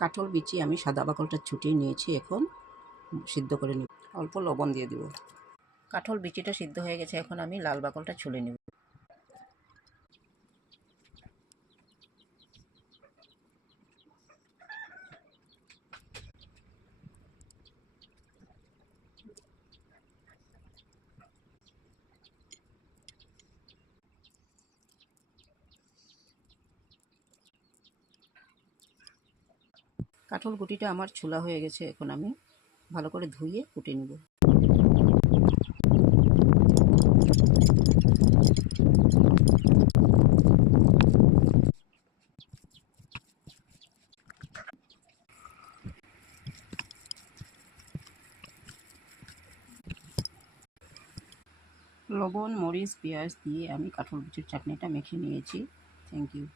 কাঁঠাল বিচি আমি সাদা বাকলটা ছুটিয়ে নিয়েছি, এখন সিদ্ধ করে নিব। অল্প লবণ দিয়ে দিব। কাঁঠাল বিচিটা সিদ্ধ হয়ে গেছে, এখন আমি লাল বাকলটা ছুলে নেব। কাঁঠাল গুটিটা আমার ছোলা হয়ে গেছে, এখন আমি ভালো করে ধুয়ে কুটে নেব। লবণ, মরিচ, পেঁয়াজ দিয়ে আমি কাঁঠাল বিচির চাটনিটা মেখে নিয়েছি। Thank you.